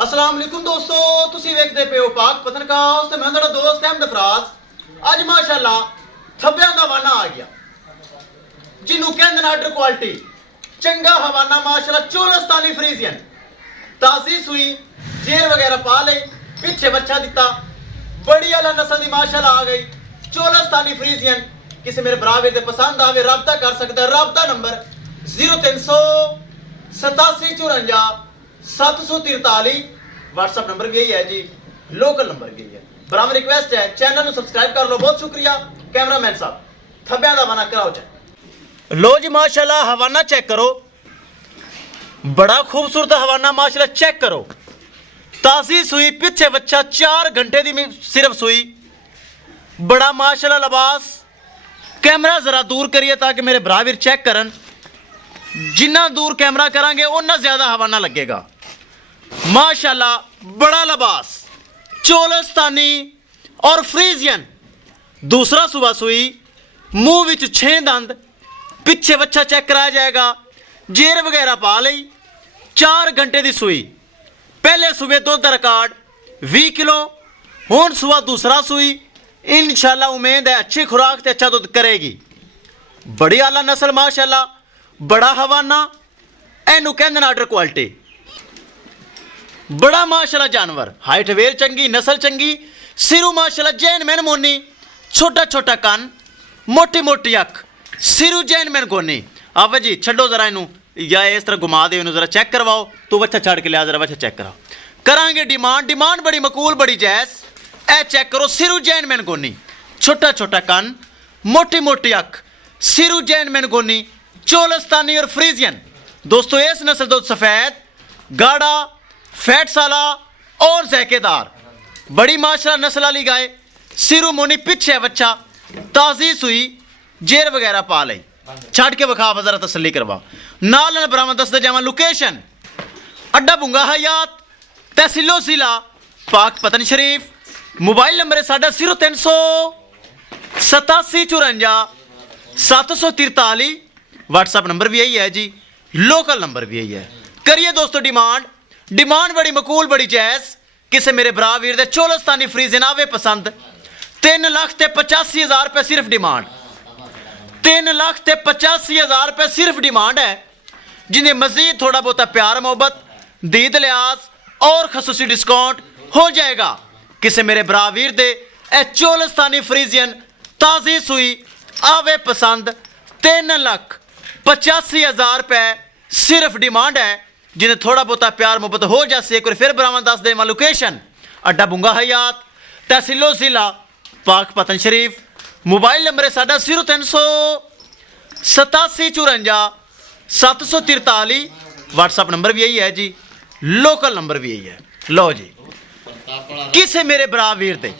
अस्सलाम वालेकुम दोस्तों, तुसी वेखदे पे हो पाक पतनकास्ट ते मैं तुहाडा दोस्त अहमद फराज। अज माशाअल्लाह थब्बियां दा वाना आ गया, जिन्हों कहंदे ने आर्डर क्वालिटी चंगा हवाना माशाअल्लाह। चोलस्तानी फ्रीजियन ताजी सुई जेर वगैरह पा ले, पिछे बच्चा दिता, बड़ी आला नस्ल दी माशाअल्लाह आ गई। चोलस्तानी फ्रीजियन किसी मेरे बराबर दे पसंद आवे राबता कर सकता है। राबता नंबर 038754 व्हाट्सएप नंबर भी यही है जी, लोकल नंबर भी यही है। बराबर रिक्वेस्ट है चैनल को सब्सक्राइब कर लो, बहुत शुक्रिया। कैमरामैन साहब थब्बियां दा हवाना कराओ चेक। लो जी माशाल्लाह हवाना चेक करो, बड़ा खूबसूरत हवाना माशाल्लाह चेक करो। ताजी सुई पिछे बच्चा 4 घंटे दी सिर्फ सुई, बड़ा माशाल्लाह लिबास। कैमरा जरा दूर करिए ताकि मेरे बराबर चेक करन, जिन्ना दूर कैमरा करांगे उन्ना ज्यादा हवाना लगेगा। माशाल्लाह बड़ा लिबास, चोलस्तानी और फ्रीजियन। दूसरा सुबह सुई, मुंह विच 6 दंद, पिछे बच्चा चेक कराया जाएगा, जेर वगैरह पा ली। 4 घंटे की सुई, पहले सुबह दुध का रिकॉर्ड 20 किलो, हुण सुबह दूसरा सुई। इंशाल्लाह उम्मीद है अच्छी खुराक ते अच्छा दुध करेगी। बड़ी आला नस्ल माशाल्लाह, बड़ा हवाना, एनू कहंदे ने आर्डर क्वालिटी। बड़ा माशाल्लाह जानवर, हाइट वेल चंगी, नस्ल चंगी, सिरू माशाल्लाह जैन मैन मोनी, छोटा छोटा कान, मोटी मोटी अख, सिरू जैन मैन गोनी। आवा जी छड्डो जरा इनू, या इस तरह घुमा दे इनू, जरा चेक करवाओ। तू बच्चा छड़ के लिया, जरा बच्चा चेक कराओ। करांगे डिमांड बड़ी मकूल, बड़ी जैस। ए चेक करो, सिरू जैन मैन गोनी, छोटा छोटा कान, मोटी मोटी अख, सिरू जैन मैन गोनी, चोलस्तानी और फ्रीजियन। दोस्तों इस नस्ल दूध सफेद, गाढ़ा, फैट साला और जैकेदार, बड़ी माशाल्लाह नस्ल वाली गाय। सिरू मोनी, पिछे बच्चा, ताजी सुई, जेर वगैरह पा ली। छड़ के बखा जरा तसली करवा। नाल बरामद दसदे जावा लोकेशन अड्डा बुंगा हयात, तहसीलो जिला पाक पतन शरीफ। मोबाइल नंबर है साडा 038754 व्हाट्सएप नंबर भी यही है जी, लोकल नंबर भी यही है। करिए दोस्तों डिमांड बड़ी मकूल, बड़ी जैस। किसे मेरे भरा वीर दे चोलस्तानी फ्रीजियन आवे पसंद। 3,85,000 रुपये सिर्फ डिमांड, 3,85,000 रुपये सिर्फ डिमांड है। जिन्हें मजीद थोड़ा बहुत प्यार मोहब्बत, दीद लिहाज और खसूसी डिस्काउंट हो जाएगा। किसे मेरे भरा वीर दे ए चोलस्तानी फ्रीजियन ताजी सुई आवे पसंद। 3,85,000 रुपये सिर्फ डिमांड है। जिन्हें थोड़ा बहुत प्यार मोहब्बत हो जाए, एक बार फिर बरामद दस देवा लोकेशन अड्डा बुंगा हयात, तहसीलो जिला पाक पतन शरीफ। मोबाइल नंबर है साडा 038754 व्हाट्सएप नंबर भी यही है जी, लोकल नंबर भी यही है। लो जी किसे मेरे भरा वीर दे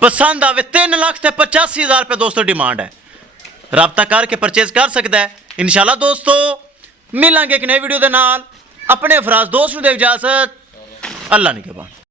पसंद आवे, 3,85,000 रुपये दोस्तों डिमांड है। राबता करके परचेज कर सकता है। इंशाल्लाह दोस्तों मिलांगे एक नई वीडियो के नाल। अपने फराज दोस्त नूं दे इजाजत, अल्लाह निगहबान।